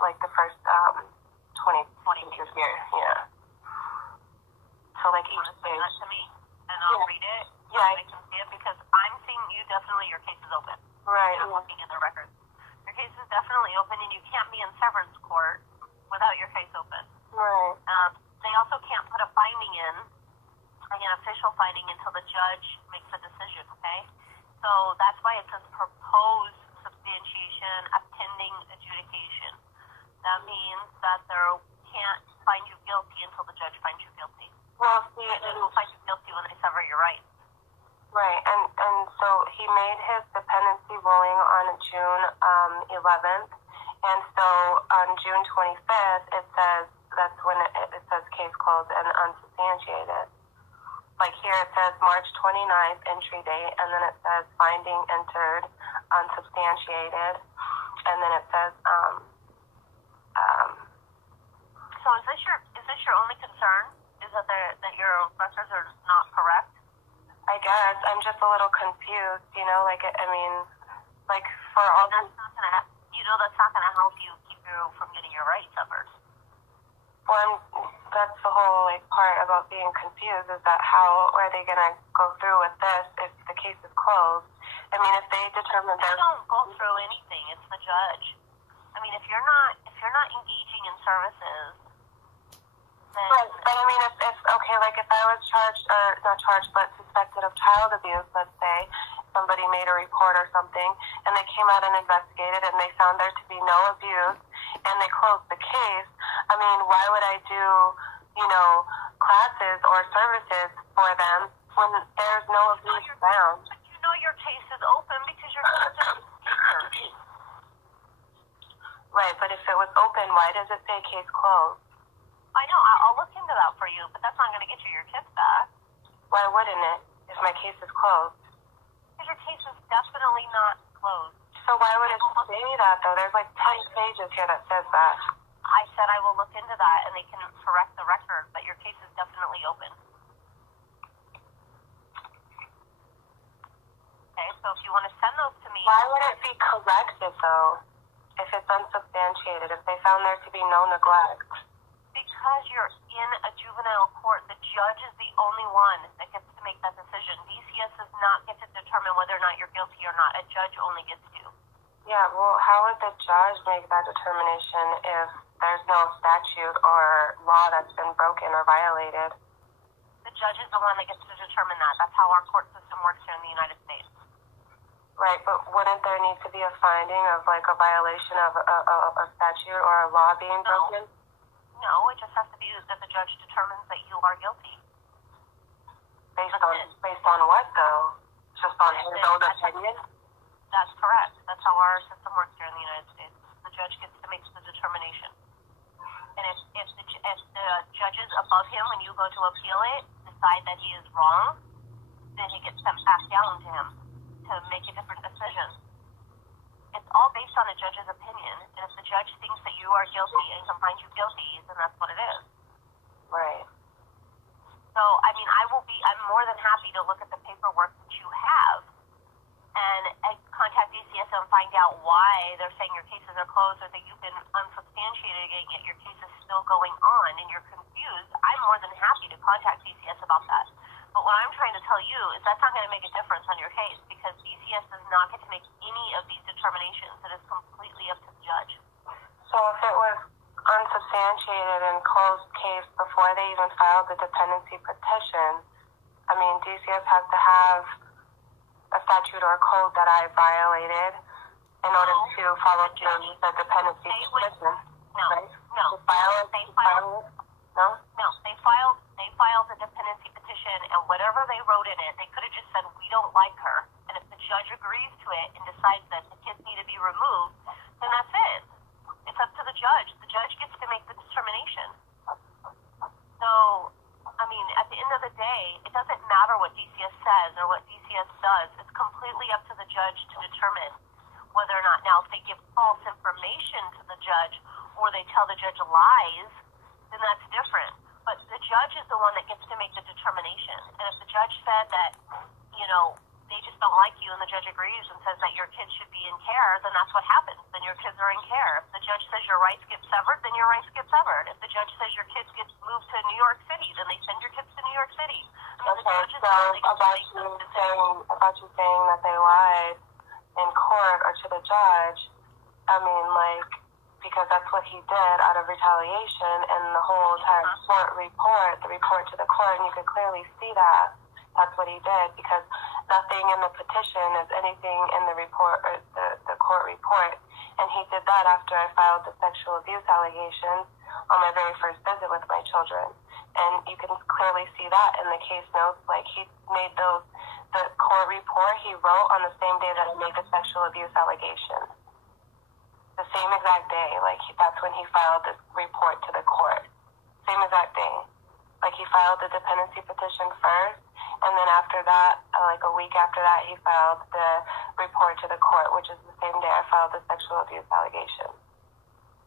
like the first 20 pages here. Yeah. So like each send page. that to me, and I'll read it. Yeah. I can see it because I'm seeing you definitely. Your case is open. Right. I'm looking in the records. Your case is definitely open, and you can't be in severance court without your case open. Right. They also can't put a finding in, like an official finding, until the judge makes a decision. Okay. So that's why it says proposed substantiation, pending adjudication. That means that they can't find you guilty until the judge finds you guilty. Well, see, The judge will find you guilty when they sever your rights. Right, and so he made his dependency ruling on June 11th, and so on June 25th, it says, that's when it says case closed and unsubstantiated. Like here it says March 29th entry date, and then it says finding entered, unsubstantiated, and then it says, So is this your only concern? Is that your records are not correct? I guess, I'm just a little confused, you know, like, I mean, like, for all That's not gonna help you keep you from getting your rights severed. Well, that's the whole like part about being confused is that how are they gonna go through with this if the case is closed? I mean, if they determine They don't go through anything. It's the judge. I mean, if you're not engaging in services, then but I mean, if okay, like if I was charged or not charged but suspected of child abuse, let's say somebody made a report or something, and they came out and investigated and they found there to be no abuse, and they closed the case. I mean, why would I do, you know, classes or services for them when there's no abuse found? But you know your case is open because you're considered a speaker. Right, but if it was open, why does it say case closed? I know. I'll look into that for you, but that's not going to get you your kids back. Why wouldn't it if my case is closed? Because your case is definitely not closed. So why would it say that, though? There's like 10 pages here that says that. I said I will look into that, and they can correct the record, but your case is definitely open. Okay, so if you want to send those to me... Why would it be corrected, though, if it's unsubstantiated, if they found there to be no neglect? Because you're in a juvenile court, the judge is the only one that gets to make that decision. DCS does not get to determine whether or not you're guilty or not. A judge only gets to. Yeah, well, how would the judge make that determination if there's no statute or law that's been broken or violated? The judge is the one that gets to determine that. That's how our court system works here in the United States. Right, but wouldn't there need to be a finding of, like, a violation of a statute or a law being broken? No, it just has to be that the judge determines that you are guilty. Based on what, though? Just on his own opinion? That's correct. That's how our system works here in the United States. The judge gets to make the determination. And if the judges above him, when you go to appeal it, decide that he is wrong, then he gets sent back down to him to make a different decision. It's all based on the judge's opinion. And if the judge thinks that you are guilty and can find you guilty, then that's what it is. Right. So, I mean, I'm more than happy to look at the paperwork that you have and contact DCS and find out why they're saying your cases are closed or that you've been unsubstantiated and yet your case is still going on and you're confused. I'm more than happy to contact DCS about that. But what I'm trying to tell you is that's not going to make a difference on your case because DCS does not get to make any of these determinations. It is completely up to the judge. So if it was unsubstantiated and closed case before they even filed the dependency petition, I mean, DCS has to have a statute or a code that I violated in order to follow through the dependency petition. Right? They filed the dependency petition, and whatever they wrote in it, they could have just said, we don't like her. And if the judge agrees to it and decides that the kids need to be removed, then that's it. It's up to the judge. The judge gets to make the determination. So, I mean, at the end of the day, it doesn't matter what DCS says or what DCS does. It's completely up to the judge to determine whether or not. Now, if they give false information to the judge or they tell the judge lies, then that's different. But the judge is the one that gets to make the determination. And if the judge said that, you know, they just don't like you and the judge agrees and says that your kids should be in care, then that's what happens. Then your kids are in care. If the judge says your rights get severed, then your rights get severed. If the judge says your kids get moved to New York City, then they send your kids to New York City. I mean, okay, so about you saying that they lied in court or to the judge, I mean, like, because that's what he did out of retaliation, and the whole entire court report, the report to the court, and you could clearly see that. That's what he did, because nothing in the petition is anything in the report or the court report. And he did that after I filed the sexual abuse allegations on my very first visit with my children. And you can clearly see that in the case notes. Like, he made the court report he wrote on the same day that I made the sexual abuse allegations. The same exact day. Like, that's when he filed this report to the court. Same exact day. Like, he filed the dependency petition first, and then after that, like a week after that, he filed the report to the court, which is the same day I filed the sexual abuse allegation.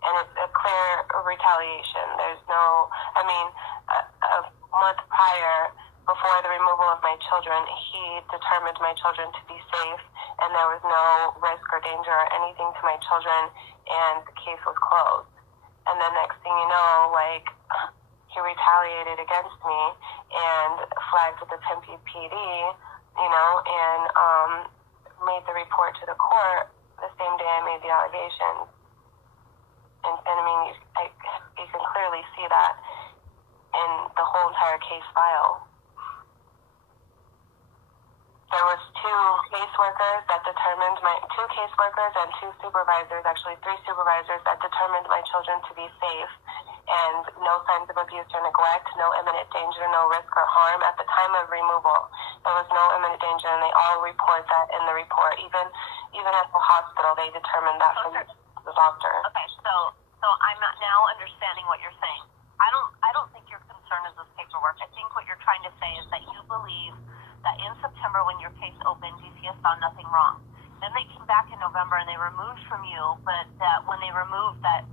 And it's a clear retaliation. There's no, I mean, a month prior, before the removal of my children, he determined my children to be safe, and there was no risk or danger or anything to my children, and the case was closed. And then next thing you know, like, he retaliated against me and flagged with the Tempe PD, you know, and made the report to the court the same day I made the allegations. And I mean, you can clearly see that in the whole entire case file. There was two caseworkers and two supervisors, actually 3 supervisors, that determined my children to be safe and no signs of abuse or neglect, no imminent danger, no risk or harm at the time of removal. There was no imminent danger, and they all report that in the report. Even at the hospital, they determined that from the doctor. Okay, so I'm not now understanding what you're saying. I don't think your concern is this paperwork. I think what you're trying to say is that you believe that in September, when your case opened, DCS found nothing wrong. Then they came back in November and they removed from you, but that when they removed that,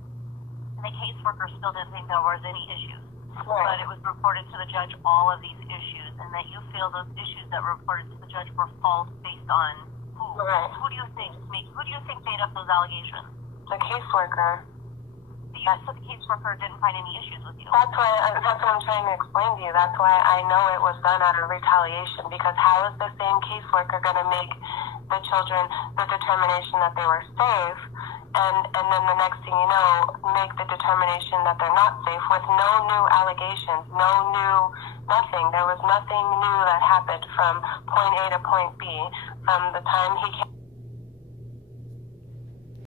the caseworker still didn't think there was any issues. Right. But it was reported to the judge all of these issues, and that you feel those issues that were reported to the judge were false based on who? Right. Who do you think made up those allegations? The caseworker. You said the caseworker didn't find any issues with you. That's what I'm trying to explain to you. That's why I know it was done out of retaliation, because how is the same caseworker going to make the children the determination that they were safe, and then the next thing you know, make the determination that they're not safe with no new allegations, nothing. There was nothing new that happened from point A to point B from the time he came